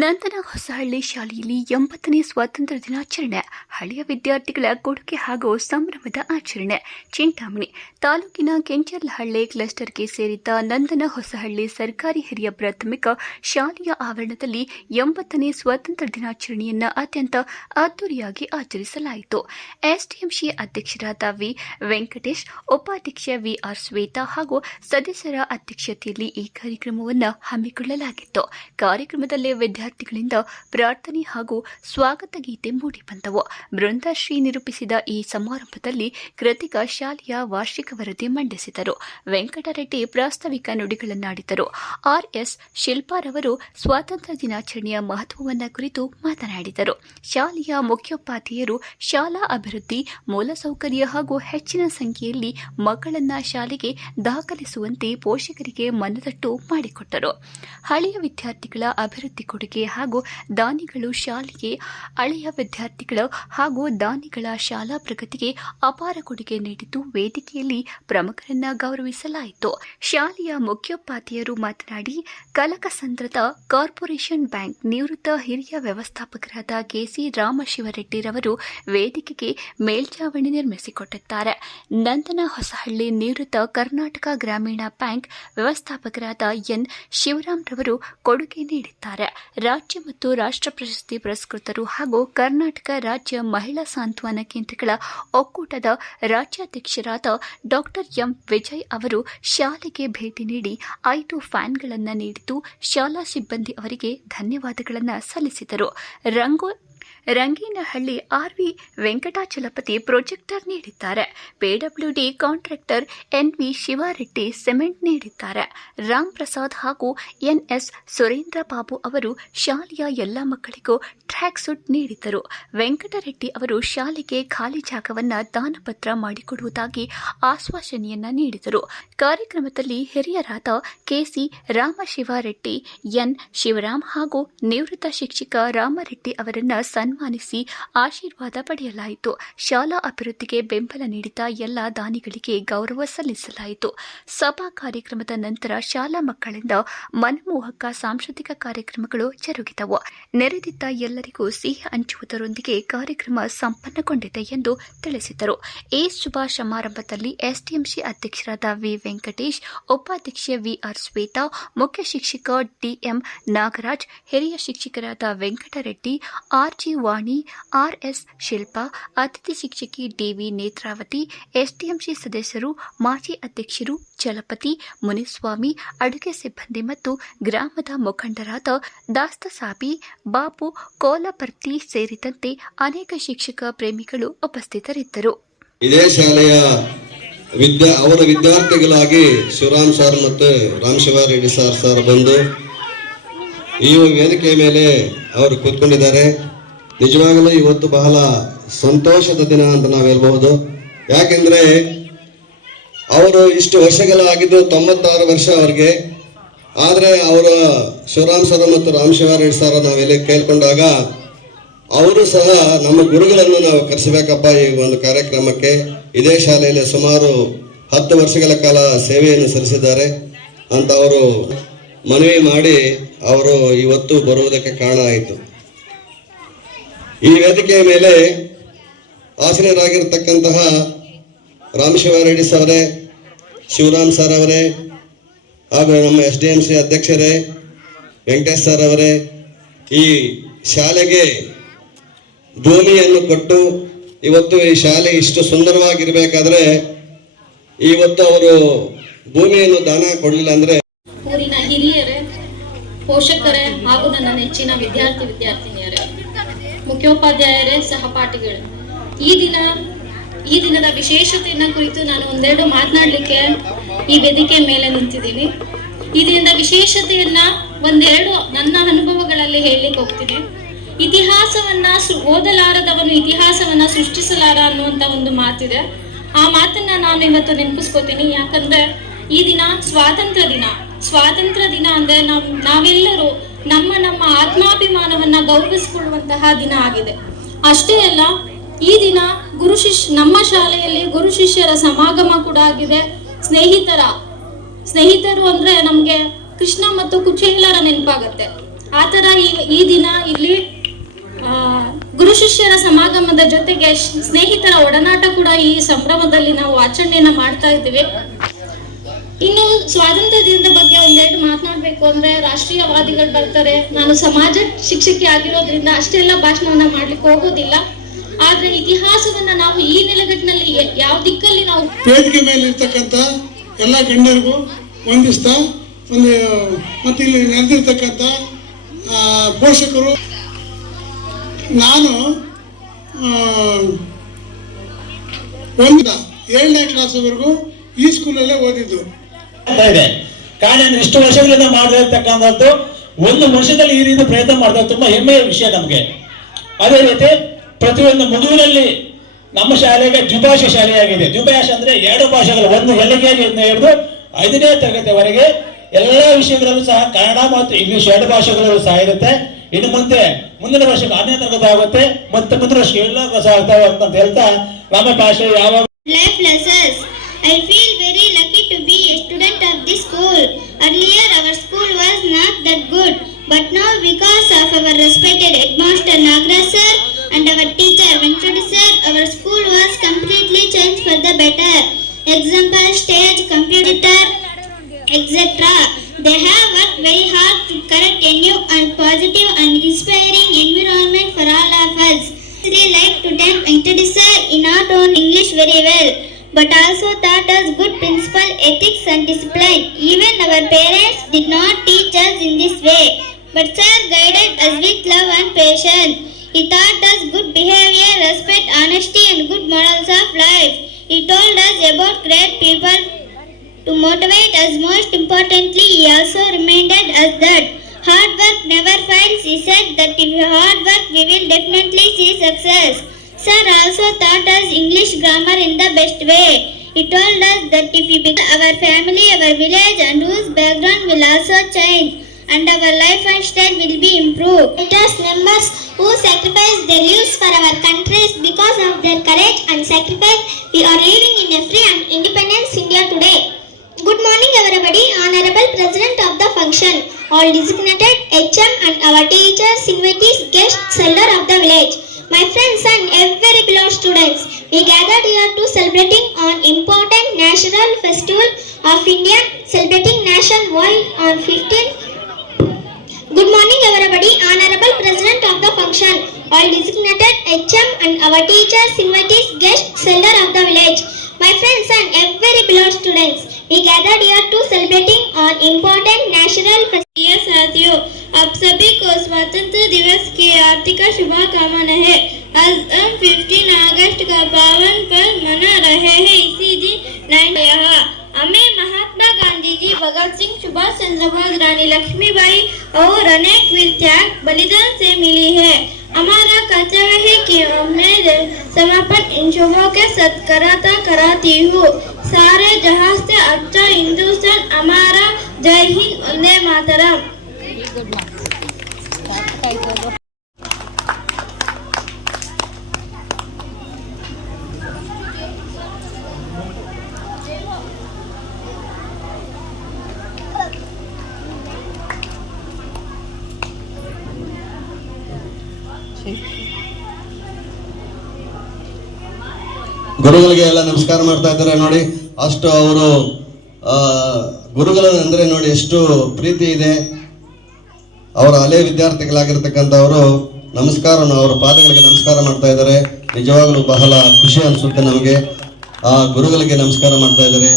ನಂದನ ಹೊಸಹಳ್ಳಿ ಶಾಲೆಯಲ್ಲಿ 80ನೇ ಸ್ವಾತಂತ್ರ್ಯ ದಿನಾಚರಣೆ, ಹಳೆಯ ವಿದ್ಯಾರ್ಥಿಗಳ ಕೊಡುಗೆ ಹಾಗೂ ಸಂಭ್ರಮದ ಆಚರಣೆ. ಚಿಂತಾಮಣಿ ತಾಲೂಕಿನ ಕೆಂಚರ್ಲಹಳ್ಳಿ ಕ್ಲಸ್ಟರ್ಗೆ ಸೇರಿದ ನಂದನ ಹೊಸಹಳ್ಳಿ ಸರ್ಕಾರಿ ಹಿರಿಯ ಪ್ರಾಥಮಿಕ ಶಾಲೆಯ ಆವರಣದಲ್ಲಿ 80ನೇ ಸ್ವಾತಂತ್ರ್ಯ ದಿನಾಚರಣೆಯನ್ನು ಅತ್ಯಂತ ಅದ್ದೂರಿಯಾಗಿ ಆಚರಿಸಲಾಯಿತು. ಎಸ್ಡಿಎಂಸಿ ಅಧ್ಯಕ್ಷರಾದ ವಿ ವೆಂಕಟೇಶ್, ಉಪಾಧ್ಯಕ್ಷ ವಿಆರ್ ಶ್ವೇತಾ ಹಾಗೂ ಸದಸ್ಯರ ಅಧ್ಯಕ್ಷತೆಯಲ್ಲಿ ಈ ಕಾರ್ಯಕ್ರಮವನ್ನು ಹಮ್ಮಿಕೊಳ್ಳಲಾಗಿತ್ತು. ಕಾರ್ಯಕ್ರಮದಲ್ಲಿ ವಿದ್ಯಾರ್ಥಿಗಳಿಂದ ಪ್ರಾರ್ಥನೆ ಹಾಗೂ ಸ್ವಾಗತ ಗೀತೆ ಮೂಡಿಬಂದವು. ಬೃಂದಾಶ್ರೀ ನಿರೂಪಿಸಿದ ಈ ಸಮಾರಂಭದಲ್ಲಿ ಕೃತಿಕಾ ಶಾಲೆಯ ವಾರ್ಷಿಕ ವರದಿ ಮಂಡಿಸಿದರು. ವೆಂಕಟರೆಡ್ಡಿ ಪ್ರಾಸ್ತಾವಿಕ ನುಡಿಗಳನ್ನಾಡಿದರು. ಆರ್ಎಸ್ ಶಿಲ್ಪಾರವರು ಸ್ವಾತಂತ್ರ್ಯ ದಿನಾಚರಣೆಯ ಮಹತ್ವವನ್ನು ಕುರಿತು ಮಾತನಾಡಿದರು. ಶಾಲೆಯ ಮುಖ್ಯೋಪಾಧ್ಯಾಯರು ಶಾಲಾ ಅಭಿವೃದ್ಧಿ, ಮೂಲಸೌಕರ್ಯ ಹಾಗೂ ಹೆಚ್ಚಿನ ಸಂಖ್ಯೆಯಲ್ಲಿ ಮಕ್ಕಳನ್ನು ಶಾಲೆಗೆ ದಾಖಲಿಸುವಂತೆ ಪೋಷಕರಿಗೆ ಮನದಟ್ಟು ಮಾಡಿಕೊಟ್ಟರು. ಹಳೆಯ ವಿದ್ಯಾರ್ಥಿಗಳ ಅಭಿವೃದ್ಧಿ ಕೊಡುಗೆ ಹಾಗೂ ದಾನಿಗಳು ಶಾಲೆಗೆ ಹಳೆಯ ವಿದ್ಯಾರ್ಥಿಗಳು ಹಾಗೂ ದಾನಿಗಳ ಶಾಲಾ ಪ್ರಗತಿಗೆ ಅಪಾರ ಕೊಡುಗೆ ನೀಡಿದ್ದು, ವೇದಿಕೆಯಲ್ಲಿ ಪ್ರಮುಖರನ್ನು ಗೌರವಿಸಲಾಯಿತು. ಶಾಲೆಯ ಮುಖ್ಯೋಪಾಧ್ಯಾಯರು ಮಾತನಾಡಿ, ಕನಕಸಂದ್ರದ ಕಾರ್ಪೊರೇಷನ್ ಬ್ಯಾಂಕ್ ನಿವೃತ್ತ ಹಿರಿಯ ವ್ಯವಸ್ಥಾಪಕರಾದ ಕೆಸಿ ರಾಮಶಿವರೆಡ್ಡಿರವರು ವೇದಿಕೆಗೆ ಮೇಲ್ಛಾವಣಿ ನಿರ್ಮಿಸಿಕೊಟ್ಟಿದ್ದಾರೆ. ನಂದನ ಹೊಸಹಳ್ಳಿ ನಿವೃತ್ತ ಕರ್ನಾಟಕ ಗ್ರಾಮೀಣ ಬ್ಯಾಂಕ್ ವ್ಯವಸ್ಥಾಪಕರಾದ ಎನ್ ಶಿವರಾಮ್ರವರು ಕೊಡುಗೆ ನೀಡಿದ್ದಾರೆ. ರಾಜ್ಯ ಮತ್ತು ರಾಷ್ಟ್ರ ಪ್ರಶಸ್ತಿ ಪುರಸ್ಕೃತರು ಹಾಗೂ ಕರ್ನಾಟಕ ರಾಜ್ಯ ಮಹಿಳಾ ಸಾಂತ್ವನ ಕೇಂದ್ರಗಳ ಒಕ್ಕೂಟದ ರಾಜ್ಯಾಧ್ಯಕ್ಷರಾದ ಡಾ ಎಂ ವಿಜಯ್ ಅವರು ಶಾಲೆಗೆ ಭೇಟಿ ನೀಡಿ 5 ಫ್ಯಾನ್ಗಳನ್ನು ನೀಡಿದ್ದು, ಶಾಲಾ ಸಿಬ್ಬಂದಿ ಅವರಿಗೆ ಧನ್ಯವಾದಗಳನ್ನು ಸಲ್ಲಿಸಿದರು. ರಂಗೇನಹಳ್ಳಿ ಆರ್ವಿ ವೆಂಕಟಾಚಲಪತಿ ಪ್ರೊಜೆಕ್ಟರ್ ನೀಡಿದ್ದಾರೆ. PWD contractor N V Shivareddy cement ನೀಡಿದ್ದಾರೆ. ರಾಮ್ ಪ್ರಸಾದ್ ಹಾಗೂ ಎನ್ಎಸ್ ಸುರೇಂದ್ರ ಬಾಬು ಅವರು ಶಾಲೆಯ ಎಲ್ಲ ಮಕ್ಕಳಿಗೂ ಟ್ರ್ಯಾಕ್ ಸೂಟ್ ನೀಡಿದರು. ವೆಂಕಟರೆಡ್ಡಿ ಅವರು ಶಾಲೆಗೆ ಖಾಲಿ ಜಾಗವನ್ನು ದಾನಪತ್ರ ಮಾಡಿಕೊಡುವುದಾಗಿ ಆಶ್ವಾಸನೆಯನ್ನ ನೀಡಿದರು. ಕಾರ್ಯಕ್ರಮದಲ್ಲಿ ಹಿರಿಯರಾದ ಕೆಸಿ ರಾಮಶಿವಾರೆಡ್ಡಿ, ಎನ್ ಶಿವರಾಮ್ ಹಾಗೂ ನಿವೃತ್ತ ಶಿಕ್ಷಕ ರಾಮರೆಡ್ಡಿ ಅವರನ್ನು ಸನ್ಮಾನಿಸಿ ಆಶೀರ್ವಾದ ಪಡೆಯಲಾಯಿತು. ಶಾಲಾ ಅಭಿವೃದ್ಧಿಗೆ ಬೆಂಬಲ ನೀಡಿದ ಎಲ್ಲ ದಾನಿಗಳಿಗೆ ಗೌರವ ಸಲ್ಲಿಸಲಾಯಿತು. ಸಭಾ ಕಾರ್ಯಕ್ರಮದ ನಂತರ ಶಾಲಾ ಮಕ್ಕಳಿಂದ ಮನಮೋಹಕ ಸಾಂಸ್ಕೃತಿಕ ಕಾರ್ಯಕ್ರಮಗಳು ಜರುಗಿದವು. ನೆರೆದಿದ್ದ ಎಲ್ಲರಿಗೂ ಸಿಹಿ ಹಂಚುವುದರೊಂದಿಗೆ ಕಾರ್ಯಕ್ರಮ ಸಂಪನ್ನಗೊಂಡಿದೆ ಎಂದು ತಿಳಿಸಿದರು. ಈ ಶುಭ ಸಮಾರಂಭದಲ್ಲಿ ಎಸ್ಡಿಎಂಸಿ ಅಧ್ಯಕ್ಷರಾದ ವಿ ವೆಂಕಟೇಶ್, ಉಪಾಧ್ಯಕ್ಷೆ ವಿಆರ್ ಶ್ವೇತಾ, ಮುಖ್ಯ ಶಿಕ್ಷಕ ಡಿಎಂ ನಾಗರಾಜ್, ಹಿರಿಯ ಶಿಕ್ಷಕರಾದ ವೆಂಕಟರೆಡ್ಡಿ, ಆರ್ಜಿ ವಾಣಿ, ಆರ್ಎಸ್ ಶಿಲ್ಪಾ, ಅತಿಥಿ ಶಿಕ್ಷಕಿ ಡಿವಿ ನೇತ್ರಾವತಿ, ಎಸ್ಡಿಎಂಸಿ ಸದಸ್ಯರು, ಮಾಜಿ ಅಧ್ಯಕ್ಷರು ಚಲಪತಿ, ಮುನಿಸ್ವಾಮಿ, ಅಡುಗೆ ಸಿಬ್ಬಂದಿ ಮತ್ತು ಗ್ರಾಮದ ಮುಖಂಡರಾದ ದಾಸ್ತಸಾಬಿ, ಬಾಬು ಕೋಲಪರ್ತಿ ಸೇರಿದಂತೆ ಅನೇಕ ಶಿಕ್ಷಕ ಪ್ರೇಮಿಗಳು ಉಪಸ್ಥಿತರಿದ್ದರು. ಇದೇ ಶಾಲೆಯ ಅವರ ವಿದ್ಯಾರ್ಥಿಗಳಾಗಿ ಶಿವರಾಮ್ ಸರ್ ಮತ್ತು ರಾಮಶಿವಾರೆಡ್ಡಿ ಸರ್ ಬಂದು ಈ ವೇದಿಕೆಯ ಮೇಲೆ ಅವರು ಕೂತ್ಕೊಂಡಿದ್ದಾರೆ. ನಿಜವಾಗಲೂ ಇವತ್ತು ಬಹಳ ಸಂತೋಷದ ದಿನ ಅಂತ ನಾವು ಹೇಳ್ಬಹುದು. ಯಾಕೆಂದ್ರೆ ಅವರು ಇಷ್ಟು ವರ್ಷಗಳಾಗಿದ್ದು 96 ವರ್ಷ ಅವರಿಗೆ. ಆದರೆ ಅವರ ಶಿವರಾಮ್ ಸರ್ ಮತ್ತು ರಾಮಶಿವಾರೆಡ್ಡಿ ಸರ್ ನಾವೆಲ್ಲ ಕೇಳ್ಕೊಂಡಾಗ ಅವರು ಸಹ ನಮ್ಮ ಗುರುಗಳನ್ನು ನಾವು ಕರೆಸಬೇಕಪ್ಪ ಈ ಒಂದು ಕಾರ್ಯಕ್ರಮಕ್ಕೆ. ಇದೇ ಶಾಲೆಯಲ್ಲಿ ಸುಮಾರು 10 ವರ್ಷಗಳ ಕಾಲ ಸೇವೆಯನ್ನು ಸಲ್ಲಿಸಿದ್ದಾರೆ ಅಂತ ಅವರು ಮನವಿ ಮಾಡಿ ಅವರು ಇವತ್ತು ಬರುವುದಕ್ಕೆ ಕಾರಣ ಆಯಿತು. ಈ ವೇದಿಕೆಯ ಮೇಲೆ ಆಶ್ರಯರಾಗಿರ್ತಕ್ಕಂತಹ ರಾಮಶಿವಾರೆಡ್ಡಿ ಅವರೇ, ಶಿವರಾಮ್ ಸರ್ ಅವರೇ ಹಾಗೂ ನಮ್ಮ ಎಸ್ಡಿಎಂಸಿ ಅಧ್ಯಕ್ಷರೇ, ವೆಂಕಟೇಶ್ ಸರ್ ಅವರೇ, ಈ ಶಾಲೆಗೆ ಭೂಮಿಯನ್ನು ಕೊಟ್ಟು ಇವತ್ತು ಈ ಶಾಲೆ ಇಷ್ಟು ಸುಂದರವಾಗಿರ್ಬೇಕಾದ್ರೆ ಇವತ್ತು ಅವರು ಭೂಮಿಯನ್ನು ದಾನ ಕೊಡಲಿಲ್ಲ ಅಂದ್ರೆ. ಊರಿನ ಹಿರಿಯರೇ, ಪೋಷಕರೇ ಹಾಗೂ ನನ್ನ ನೆಚ್ಚಿನ ವಿದ್ಯಾರ್ಥಿನಿಯರೇ, ಮುಖ್ಯೋಪಾಧ್ಯಾಯರೇ, ಸಹಪಾಠಿಗಳೇ, ಈ ದಿನದ ವಿಶೇಷತೆಯನ್ನ ಕುರಿತು ನಾನು ಒಂದೆರಡು ಮಾತನಾಡಲಿಕ್ಕೆ ಈ ವೇದಿಕೆ ಮೇಲೆ ನಿಂತಿದ್ದೀನಿ. ಈ ದಿನದ ವಿಶೇಷತೆಯನ್ನ ಒಂದೆರಡು ನನ್ನ ಅನುಭವಗಳಲ್ಲಿ ಹೇಳಲಿಕ್ಕೆ ಹೋಗ್ತೀನಿ. ಓದಲಾರದವನು ಇತಿಹಾಸವನ್ನ ಸೃಷ್ಟಿಸಲಾರ ಅನ್ನುವಂತ ಒಂದು ಮಾತಿದೆ. ಆ ಮಾತನ್ನ ನಾನು ಇವತ್ತು ನೆನಪಿಸ್ಕೋತೀನಿ. ಯಾಕಂದ್ರೆ ಈ ದಿನ ಸ್ವಾತಂತ್ರ್ಯ ದಿನ ಅಂದ್ರೆ ನಾವೆಲ್ಲರೂ ನಮ್ಮ ಆತ್ಮಾಭಿಮಾನವನ್ನ ಗೌರವಿಸಿಕೊಳ್ಳುವಂತಹ ದಿನ ಆಗಿದೆ. ಅಷ್ಟೇ ಅಲ್ಲ, ಈ ದಿನ ನಮ್ಮ ಶಾಲೆಯಲ್ಲಿ ಗುರು ಶಿಷ್ಯರ ಸಮಾಗಮ ಕೂಡ ಆಗಿದೆ. ಸ್ನೇಹಿತರು ಅಂದ್ರೆ ನಮ್ಗೆ ಕೃಷ್ಣ ಮತ್ತು ಕುಚೇಲರ ನೆನಪಾಗತ್ತೆ. ಆ ಥರ ಈ ದಿನ ಇಲ್ಲಿ ಗುರು ಶಿಷ್ಯರ ಸಮಾಗಮದ ಜೊತೆಗೆ ಸ್ನೇಹಿತರ ಒಡನಾಟ ಕೂಡ ಈ ಸಂಭ್ರಮದಲ್ಲಿ ನಾವು ಆಚರಣೆಯನ್ನ ಮಾಡ್ತಾ ಇದ್ದೀವಿ. ಇನ್ನು ಸ್ವಾತಂತ್ರ್ಯ ದಿನದ ಬಗ್ಗೆ ಒಂದೆರಡು ಮಾತನಾಡ್ಬೇಕು ಅಂದ್ರೆ, ರಾಷ್ಟ್ರೀಯವಾದಿಗಳು ಬರ್ತಾರೆ. ನಾನು ಸಮಾಜ ಶಿಕ್ಷಕಿ ಆಗಿರೋದ್ರಿಂದ ಅಷ್ಟೆಲ್ಲ ಭಾಷಣವನ್ನ ಮಾಡ್ಲಿಕ್ಕೆ ಹೋಗೋದಿಲ್ಲ. ಆದ್ರೆ ಇತಿಹಾಸವನ್ನ ನಾವು ಈ ನೆಲೆಗಟ್ಟಿನಲ್ಲಿ ಯಾವ ದಿಕ್ಕಲ್ಲಿ ನಾವು ವೇದಿಕೆ ಮೇಲೆ ಇರ್ತಕ್ಕಂಥ ಎಲ್ಲ ಗಣ್ಯರಿಗೂ ವಂದಿಸ್ತಾ ಮತ್ತೆ ಇಲ್ಲಿ ನೆರೆದಿರ್ತಕ್ಕಂಥ ಪೋಷಕರು, ನಾನು 7ನೇ ಕ್ಲಾಸ್ವರೆಗೂ ಈ ಸ್ಕೂಲಲ್ಲೇ ಓದಿದ್ದು. ಕಾರಣ ಇಷ್ಟು ವರ್ಷಗಳಿಂದ ಮಾಡದೇ ಇರ್ತಕ್ಕಂಥದ್ದು, ಒಂದು ವರ್ಷದಲ್ಲಿ ಈ ರೀತಿ ಪ್ರಯತ್ನ ಮಾಡಿದ್ರೆ ತುಂಬಾ ಹೆಮ್ಮೆಯ ವಿಷಯ ನಮಗೆ. ಅದೇ ರೀತಿ ಪ್ರತಿಯೊಂದು ಮಗುವಿನಲ್ಲಿ ನಮ್ಮ ಶಾಲೆಗೆ ದ್ವಿಭಾಷಾ ಶಾಲೆಯಾಗಿದೆ. ದ್ವಿಭಾಷೆ ಅಂದ್ರೆ 2 ಭಾಷೆಗಳು, ಒಂದು LKG ಹಿಡಿದು 5ನೇ ತರಗತಿವರೆಗೆ ಎಲ್ಲ ವಿಷಯಗಳಲ್ಲೂ ಸಹ ಕನ್ನಡ ಮತ್ತು ಇಂಗ್ಲಿಷ್ 2 ಭಾಷೆಗಳಲ್ಲೂ ಸಹ ಇರುತ್ತೆ. ಇನ್ನು ಮುಂದಿನ ವರ್ಷಕ್ಕೆ 6ನೇ ತರಗತಿ ಆಗುತ್ತೆ, ಮತ್ತೆ ಮುಂದಿನ ವರ್ಷ 7ನೇ ಕ್ಲಾಸ್ ಆಗ್ತಾ ಅಂತ ಹೇಳ್ತಾ ನಮ್ಮ ಭಾಷೆ ಯಾವಾಗ Life lessons. I feel very lucky to be a student of this school. Earlier our school was not that good, but now because of our respected headmaster Nagraj sir and our teacher Venkata sir, our school was completely changed for the better. Example, stage, computer, etc. They have worked very hard to create a new and positive and inspiring environment for all of us. I like to thank Venkata sir in not only English very well, but also taught us good principle, ethics and discipline. Even our parents did not teach us in this way, but sir guided us with love and patience. He taught us good behavior, respect, honesty and good morals of life. He told us about great people to motivate us. Most importantly, he also reminded us that hard work never fails. He said that if we hard work, we will definitely see success. Sir also taught us English grammar in the best way. He told us that if we become our family, our village and whose background will also change and our life and style will be improved. It is members who sacrifice their lives for our countries. Because of their courage and sacrifice, we are living in a free and independent India today. Good morning everybody. Honorable President of the function, all designated HM and our teachers, invitees, guests, elder of the village, my friends and every beloved students, we gathered here to celebrating on important national festival of India, celebrating nationwide on 15th. Good morning everybody. Honorable President of the function, all designated HM and our teachers, invitees, guests, elder of the village, my friends and every beloved students, we gathered here to celebrating on important national festivals. साथियों, आप सभी को स्वतंत्र दिवस की हार्दिक शुभकामनाएं हैं। आज हम 15 अगस्त का पावन पर्व मना रहे हैं। इसी दिन हमें महात्मा गांधी जी, भगत सिंह, सुभाष चंद्र बोस, रानी लक्ष्मीबाई और अनेक वीर त्याग बलिदान से मिली है। हमारा कर्तव्य है कि मैं समापन इन शुभों के साथ कराती हूँ। सारे जहां से अच्छा हिंदुस्तान हमारा। जय हिंद, वंदे मातरम। ಗುರುಗಳಿಗೆ ಎಲ್ಲ ನಮಸ್ಕಾರ ಮಾಡ್ತಾ ಇದ್ದಾರೆ ನೋಡಿ. ಅಷ್ಟು ಅವರು ಗುರುಗಳ ಅಂದ್ರೆ ನೋಡಿ ಎಷ್ಟು ಪ್ರೀತಿ ಇದೆ. ಅವರ ಹಳೆ ವಿದ್ಯಾರ್ಥಿಗಳಾಗಿರ್ತಕ್ಕಂಥವರು ಅವರ ಪಾದಗಳಿಗೆ ನಮಸ್ಕಾರ ಮಾಡ್ತಾ ಇದ್ದಾರೆ. ನಿಜವಾಗ್ಲೂ ಬಹಳ ಖುಷಿ ಅನಿಸುತ್ತೆ ನಮಗೆ. ಆ ಗುರುಗಳಿಗೆ ನಮಸ್ಕಾರ ಮಾಡ್ತಾ ಇದ್ದಾರೆ.